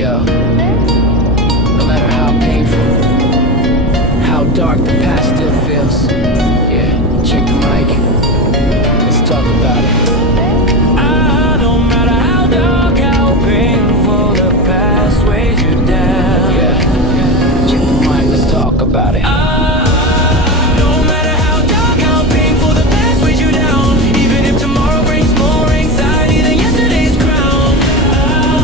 Yo, no matter how painful, how dark the past still feels. Yeah, check the mic. Let's talk about it. No matter how dark, how painful, the past weighs you down. Yeah, check the mic. Let's talk about it. No matter how dark, how painful, the past weighs you down. Even if tomorrow brings more anxiety than yesterday's crown.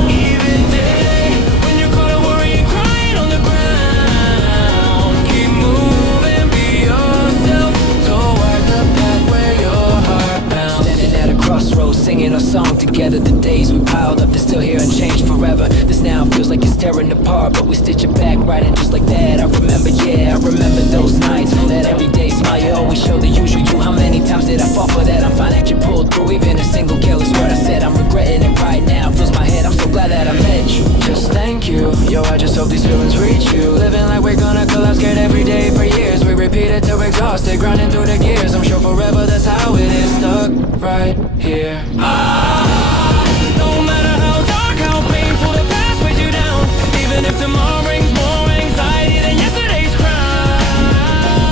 Even today, when you're caught up worrying, crying on the ground, keep moving, be yourself toward the path where your heart bounds. Standing at a crossroads, singing a song together. The days we piled up, they're still here unchanged forever. This now feels like it's tearing apart, but we stitch it back right, and just like that I remember, yeah, I remember those nights. That everyday smile, you always show the usual you. How many times did I fall for that? I'm fine that you pulled through. Even a single careless word I said, I'm regretting it right now. Fills my head, I'm so glad that I met you. Just thank you, yo, I just hope these feelings reach you. Living like we're gonna collapse, scared every day for years. We repeat it till we're exhausted, grinding through the gears. I'm sure forever that's how it is, stuck right here. No matter how dark, how painful, the past weighs you down. Even if tomorrow brings more anxiety than yesterday's crown.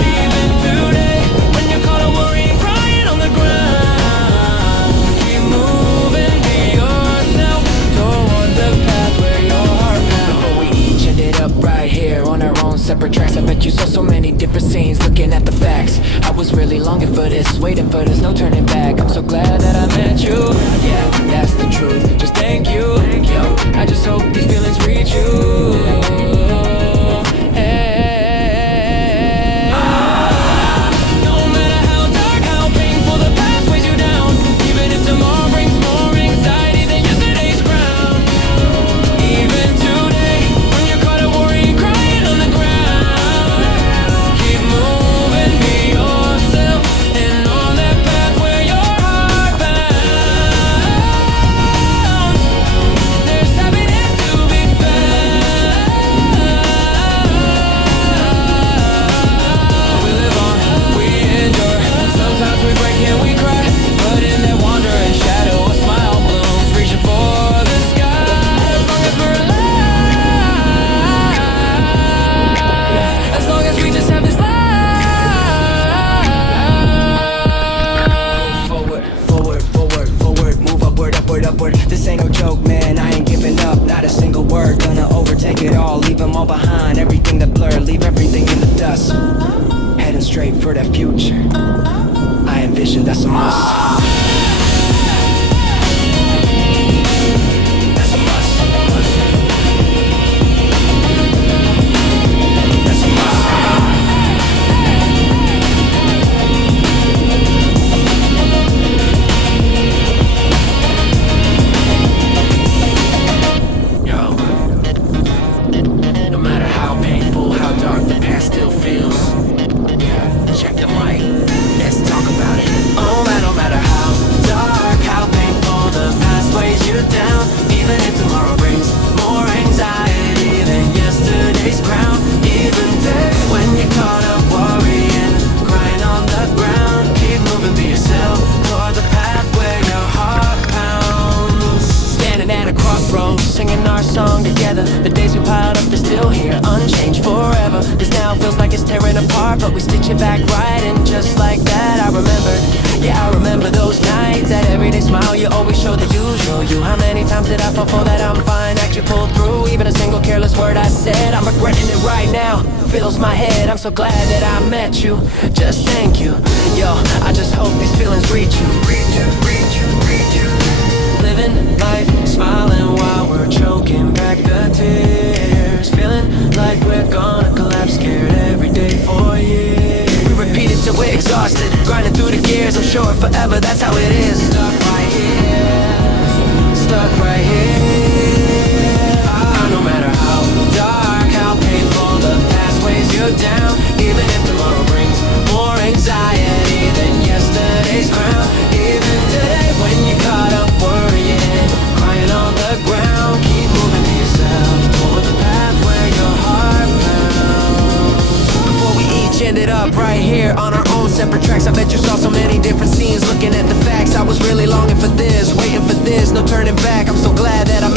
Even today, when you're caught up worrying, crying on the ground, keep moving, be yourself toward the path where your heart pounds. Before we each ended up right here on our own separate tracks, I bet you saw so many different scenes looking at the facts. I was really longing for this, waiting for this, no turning back. I'm so glad that I met you. Yeah, that's the truth. Just thank you. Yo, I just hope these feelings reach you. Hey. No matter how dark, how painful, the past weighs you down. Even if tomorrow brings more anxiety than yesterday's crown. Even today, when you're caught up worrying, crying on the ground, keep moving, be yourself, and on that path where your heart bounds. There's happiness to be found. We live on, we endure. Sometimes we break and we cry, but in that wandering shadow, a smile blooms, reaching for the sky. As long as we're alive, as long as we just have this life. Forward, forward, forward, forward. Move upward, upward, upward. This ain't no joke, man, I ain't giving up. Not a single word, gonna overtake it all. Leave them all behind, everything that blurred. Leave everything in the dust. Heading straight for that future I envision, that's a must. That's a must. That's a must. Yo, no matter how painful, how dark the past still feels. Yeah, check the mic. Let's talk about it. No matter how dark, how painful, the past weighs you down. Even if tomorrow brings more anxiety than yesterday's crown. Even today, when you're caught up worrying, crying on the ground, keep moving, be yourself toward the path where your heart pounds. Standing at a crossroads, singing our song together. The days we piled up, they're still here, unchanged forever. This now feels like it's tearing apart, but we stitch it back right, and just like that I remember. Yeah, I remember those nights. That everyday smile, you always show the usual you. How many times did I fall for that? I'm fine that you pulled through. Even a single careless word I said, I'm regretting it right now. Fills my head, I'm so glad that I met you. Just thank you. Yo, I just hope these feelings reach you. Living life, smiling while we're choking back the tears. Feeling like we're gonna collapse, scared every day for years. We repeat it till we're exhausted, grinding through the gears. I'm sure forever that's how it is. Stuck right here, stuck right here. No matter how dark, how painful, the past weighs you down. Even if tomorrow brings more anxiety than yesterday's crown. Even today, when you're caught up worrying, crying on the ground, keep moving to yourself toward the path where your heart pounds. Before we each ended up right here on our own separate tracks, I bet you saw so many different scenes looking at the facts. I was really longing for this, waiting for this, no turning back. I'm so glad that I